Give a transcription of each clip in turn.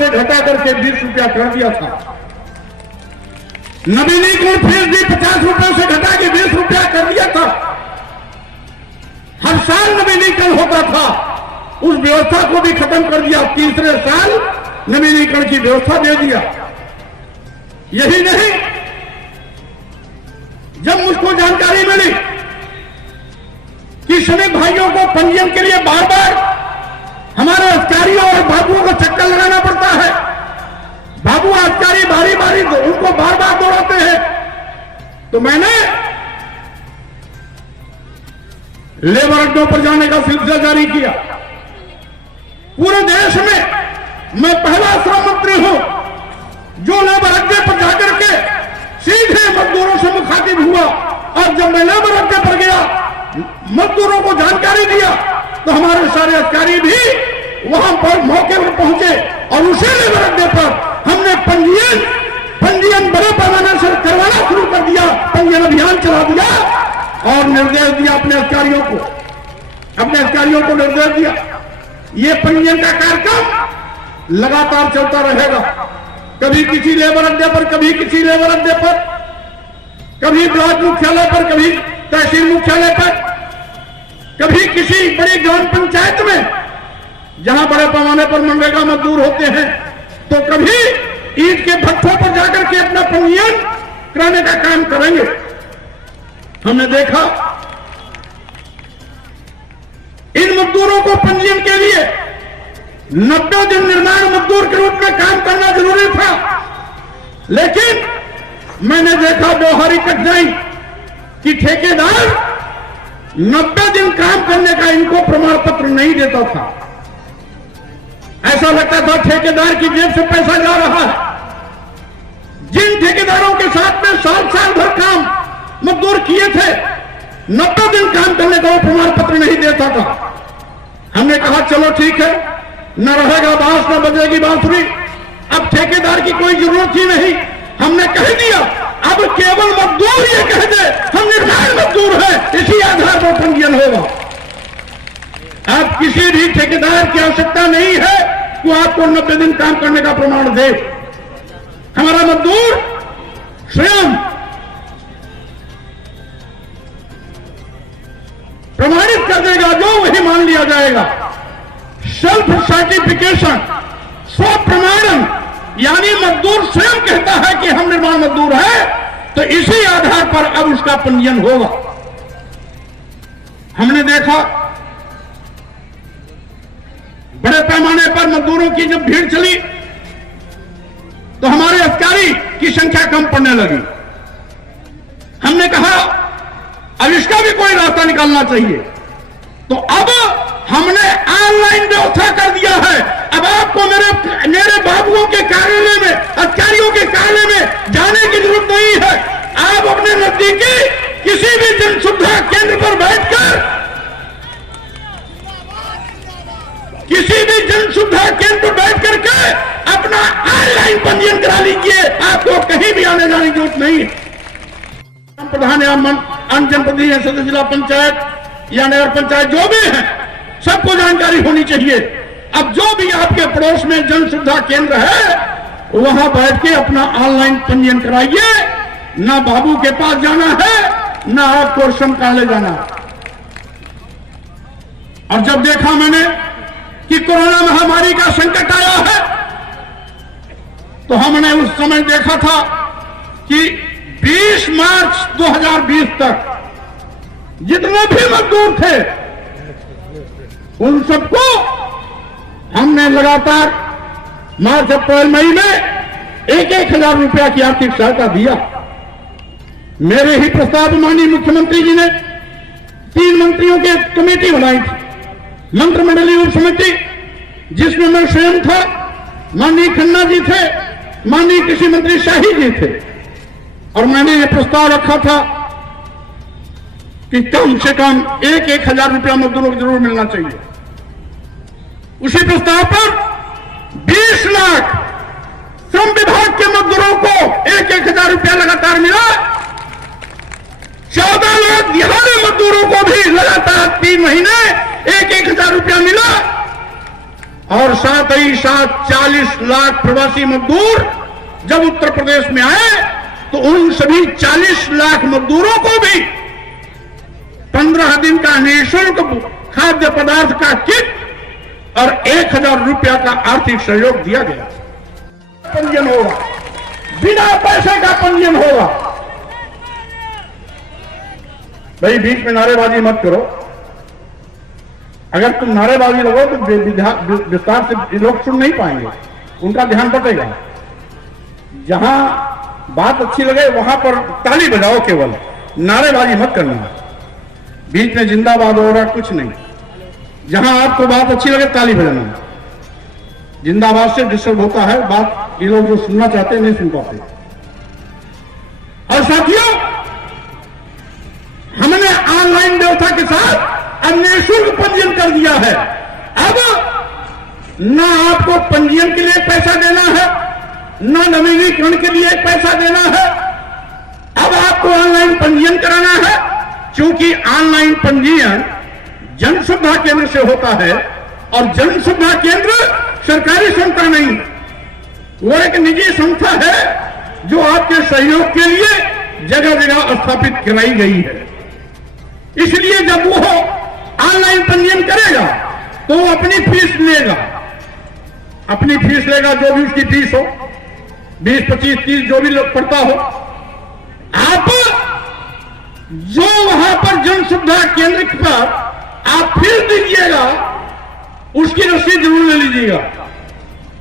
से घटा करके 20 रुपया कर दिया था। नवीनीकरण फीस भी 50 रुपए से घटा के 20 रुपया कर दिया था। हर साल नवीनीकरण होता था, उस व्यवस्था को भी खत्म कर दिया। तीसरे साल नवीनीकरण की व्यवस्था दे दिया। यही नहीं, जब मुझको जानकारी मिली कि श्रमिक भाइयों को पंजीयन के लिए बार बार हमारे अधिकारियों और बाबुओं को चक्कर लगाना पड़ता है, बाबू अधिकारी बारी बारी उनको बार बार दौड़ाते हैं, तो मैंने लेबर अड्डों पर जाने का सिलसिला जारी किया। पूरे देश में मैं पहला श्रम मंत्री हूं जो लेबर अड्डे पर जाकर के सीधे मजदूरों से मुखातिब हुआ। और जब मैं लेबर अड्डे पर गया, मजदूरों को जानकारी दिया, तो हमारे सारे अधिकारी भी वहां पर मौके पर पहुंचे और उसी लेबर अड्डे पर हमने पंजीयन बड़े पैमाने से करवाना शुरू कर दिया। पंजीयन अभियान चला दिया और निर्देश दिया अपने अधिकारियों को निर्देश दिया, ये पंजीयन का कार्यक्रम लगातार चलता रहेगा। कभी किसी लेबर अड्डे पर, कभी किसी लेबर अड्डे पर, कभी ब्लॉक मुख्यालय पर, कभी तहसील मुख्यालय पर, कभी किसी बड़ी ग्राम पंचायत में जहां बड़े पैमाने पर मनरेगा मजदूर होते हैं, तो कभी ईंट के भट्ठों पर जाकर के अपना पंजीयन कराने का काम करेंगे। हमने देखा इन मजदूरों को पंजीयन के लिए 90 दिन निर्माण मजदूर के रूप में काम करना जरूरी था, लेकिन मैंने देखा व्यवहारिक कठिनाई कि ठेकेदार 90 दिन काम करने का इनको प्रमाण पत्र नहीं देता था। ऐसा लगता था ठेकेदार की जेब से पैसा जा रहा है। जिन ठेकेदारों के साथ में साल भर काम मजदूर किए थे, 90 दिन काम करने का वो प्रमाण पत्र नहीं देता था। हमने कहा चलो ठीक है, न रहेगा बांस न बजेगी बांसुरी, अब ठेकेदार की कोई जरूरत ही नहीं। हमने कह दिया अब केवल मजदूर ये कह दे हम निर्माण मजदूर है, इसी आधार पर पंजीयन होगा। अब किसी भी ठेकेदार की आवश्यकता नहीं है कि आपको 90 दिन काम करने का प्रमाण दे। हमारा मजदूर स्वयं प्रमाणित कर देगा, जो वही मान लिया जाएगा। सेल्फ सर्टिफिकेशन, स्व प्रमाणन, यानी मजदूर स्वयं कहता है कि हम निर्माण मजदूर हैं, तो इसी आधार पर अब उसका पंजीयन होगा। हमने देखा बड़े पैमाने पर मजदूरों की जब भीड़ चली तो हमारे अधिकारी की संख्या कम पड़ने लगी। हमने कहा अब इसका भी कोई रास्ता निकालना चाहिए, तो अब हमने ऑनलाइन व्यवस्था कर दिया है। अब आपको मेरे बाबुओं के कार्यालय में, अधिकारियों के कार्यालय में जाने की जरूरत नहीं है। आप अपने नजदीकी किसी भी जन सुविधा केंद्र पर बैठकर, किसी भी जन सुविधा केंद्र पर बैठ करके अपना ऑनलाइन पंजीयन करा लीजिए। आपको कहीं भी आने जाने की जरूरत नहीं है। प्रधान या जनप्रतिनिधि सदस्य जिला पंचायत या नगर पंचायत जो भी है, सबको जानकारी होनी चाहिए। अब जो भी आपके पड़ोस में जन सुविधा केंद्र है, वहां बैठ के अपना ऑनलाइन पंजीयन कराइए। ना बाबू के पास जाना है, ना आपको श्रम कार्यालय जाना है। और जब देखा मैंने कि कोरोना महामारी का संकट आया है, तो हमने उस समय देखा था कि 20 मार्च 2020 तक जितने भी मजदूर थे उन सबको हमने लगातार मार्च अप्रैल मई में 1,000 रुपया की आर्थिक सहायता दिया। मेरे ही प्रस्ताव माननीय मुख्यमंत्री जी ने 3 मंत्रियों की कमेटी बनाई थी, मंत्रिमंडलीय उप समिति, जिसमें मैं स्वयं था, माननीय खन्ना जी थे, माननीय कृषि मंत्री शाही जी थे, और मैंने ये प्रस्ताव रखा था कि कम से कम 1,000 रुपया मजदूरों को जरूर मिलना चाहिए। उसी प्रस्ताव पर 20 लाख श्रम विभाग के मजदूरों को 1,000 रुपया लगातार मिला। 14 लाख दिहाड़ी मजदूरों को भी लगातार 3 महीने 1,000 रुपया मिला। और साथ ही साथ 40 लाख प्रवासी मजदूर जब उत्तर प्रदेश में आए तो उन सभी 40 लाख मजदूरों को भी 15 दिन का निःशुल्क खाद्य पदार्थ का किट और 1000 रुपया का आर्थिक सहयोग दिया गया। पंजीयन होगा, बिना पैसे का पंजीयन होगा। भाई बीच में नारेबाजी मत करो। अगर तुम नारेबाजी लगो तो विस्तार से लोग सुन नहीं पाएंगे, उनका ध्यान बटेगा। जहां बात अच्छी लगे वहां पर ताली बजाओ, केवल नारेबाजी मत करना। बीच में जिंदाबाद हो रहा कुछ नहीं। जहां आपको बात अच्छी लगे ताली बजाना। जिंदाबाद से डिस्टर्ब होता है बात, ये लोग जो सुनना चाहते हैं नहीं सुन पाते। और साथियों, हमने ऑनलाइन व्यवस्था के साथ अब निःशुल्क पंजीयन कर दिया है। अब ना आपको पंजीयन के लिए पैसा देना है, ना नवीनीकरण के लिए पैसा देना है। अब आपको ऑनलाइन पंजीयन कराना है, क्योंकि ऑनलाइन पंजीयन जन सुविधा केंद्र से होता है और जन सुविधा केंद्र सरकारी संस्था नहीं, वो एक निजी संस्था है जो आपके सहयोग के लिए जगह जगह स्थापित कराई गई है। इसलिए जब वो ऑनलाइन पंजीयन करेगा तो वो अपनी फीस लेगा, अपनी फीस लेगा, जो भी उसकी फीस हो, 20, 25, 30 जो भी लोग पड़ता हो। आप जो वहां पर जन सुविधा केंद्र पर आप फीस दीजिएगा, उसकी रसीद जरूर ले लीजिएगा,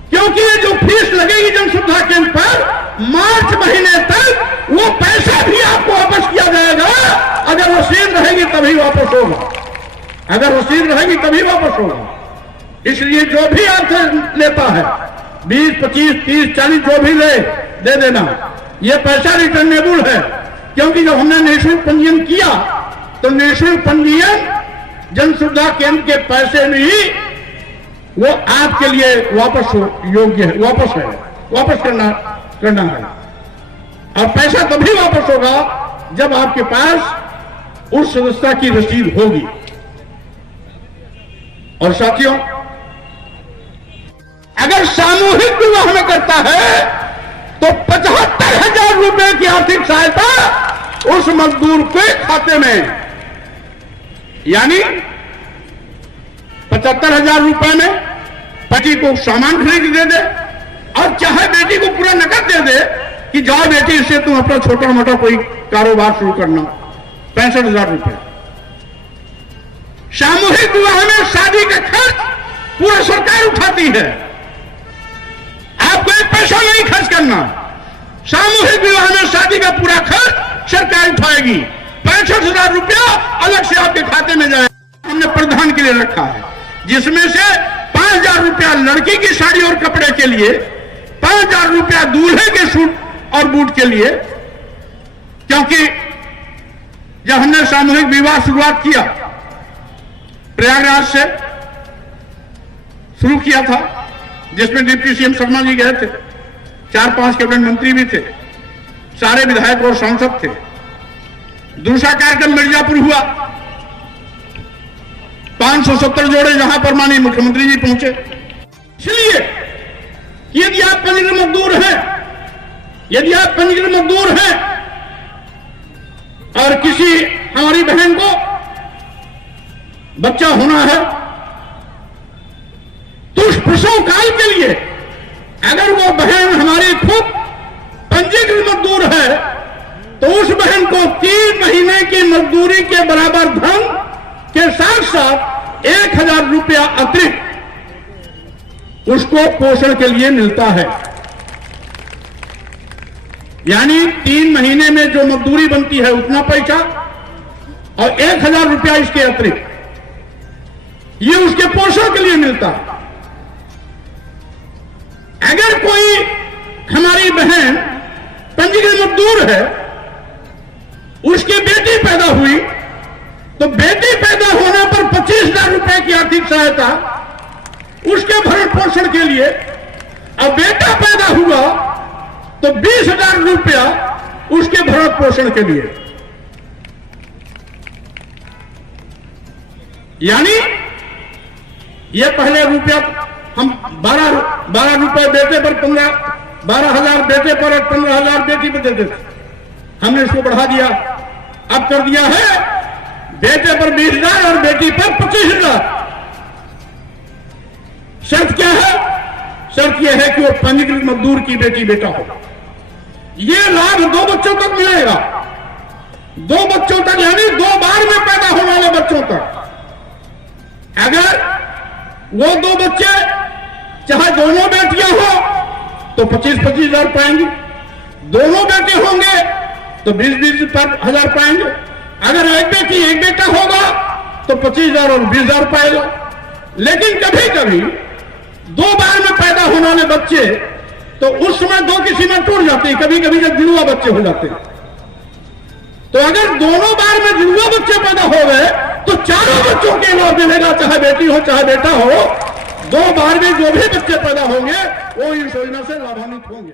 क्योंकि ये जो फीस लगेगी जन सुविधा केंद्र पर मार्च महीने तक वो पैसा भी आपको वापस किया जाएगा। अगर रसीद रहेगी तभी वापस होगा, अगर रसीद रहेगी तभी वापस होगा। इसलिए जो भी आपसे लेता है 20, 25, 30, 40 जो भी दे देना, ये पैसा रिटर्नेबल है। क्योंकि जब हमने निःशुल्क पंजीयन किया तो निःशुल्क पंजीयन जन सुविधा केंद्र के पैसे भी वो आपके लिए वापस योग्य है, वापस करना है। और पैसा तभी वापस होगा जब आपके पास उस सदस्यता की रसीद होगी। और साथियों, अगर सामूहिक विवाह में करता है तो 75,000 रुपए की आर्थिक सहायता उस मजदूर के खाते में, यानी 75,000 रुपए में पति को सामान खरीद दे दे और चाहे बेटी को पूरा नकद दे दे कि जाओ बेटी, इससे तुम अपना छोटा मोटा कोई कारोबार शुरू करना। 65,000 रुपए। सामूहिक विवाह में शादी का खर्च पूरा सरकार उठाती है, आपको एक पैसा नहीं खर्च करना। सामूहिक विवाह में शादी का पूरा खर्च सरकार उठाएगी। 65,000 रुपया अलग से आपके खाते में जाएगा। हमने प्रधान के लिए रखा है, जिसमें से 5,000 रुपया लड़की की साड़ी और कपड़े के लिए, 5,000 रुपया दूल्हे के सूट और बूट के लिए। क्योंकि जब हमने सामूहिक विवाह शुरुआत किया, प्रयागराज से शुरू किया था, जिसमें डिप्टी सीएम शर्मा जी गए थे, 4-5 कैबिनेट मंत्री भी थे, सारे विधायक और सांसद थे। दूसरा कार्यक्रम मिर्जापुर हुआ, 570 जोड़े, जहां पर माननीय मुख्यमंत्री जी पहुंचे। इसलिए यदि आप पंजीकृत मजदूर हैं, यदि आप पंजीकृत मजदूर हैं और किसी हमारी बहन को बच्चा होना है, तो उस प्रसव काल के लिए अगर वो बहन हमारी खुद पंजीकृत मजदूर है तो उस बहन को 3 महीने की मजदूरी के बराबर धन के साथ साथ 1,000 रुपया अतिरिक्त उसको पोषण के लिए मिलता है। यानी 3 महीने में जो मजदूरी बनती है उतना पैसा और 1,000 रुपया इसके अतिरिक्त, ये उसके पोषण के लिए मिलता है। अगर कोई हमारी बहन पंजीकृत मजदूर है, उसकी बेटी पैदा हुई, तो बेटी पैदा होने पर 25,000 रुपए की आर्थिक सहायता उसके भरण पोषण के लिए, अब बेटा पैदा हुआ तो 20,000 रुपया उसके भरण पोषण के लिए। यानी ये पहले रुपया हम 12 रुपए बेटे पर 12,000 बेटे पर और 15,000 बेटी पर देते थे। हमने इसको बढ़ा दिया, अब कर दिया है बेटे पर 20,000 और बेटी पर 25,000। शर्त क्या है? शर्त यह है कि वो पंजीकृत मजदूर की बेटी बेटा हो। ये लाभ 2 बच्चों तक मिलेगा, 2 बच्चों तक, यानी 2 बार में पैदा होने वाले बच्चों तक। अगर वो 2 बच्चे चाहे दोनों बेटियां हो तो 25,000 पाएंगे, दोनों बेटे होंगे तो 20,000 पाएंगे। अगर एक बेटी एक बेटा होगा तो 25,000 और 20,000 पाएगा। लेकिन कभी कभी 2 बार में पैदा होने वाले बच्चे तो उस समय 2 किसी में टूट जाते हैं, कभी कभी जब जुड़वा बच्चे हो जाते हैं। तो अगर दोनों बार में जुड़वा बच्चे पैदा हो गए तो चारों बच्चों के लाभ मिलेगा, चाहे बेटी हो चाहे बेटा हो। 2 बार में जो भी बच्चे पैदा होंगे वो इस योजना से लाभान्वित होंगे।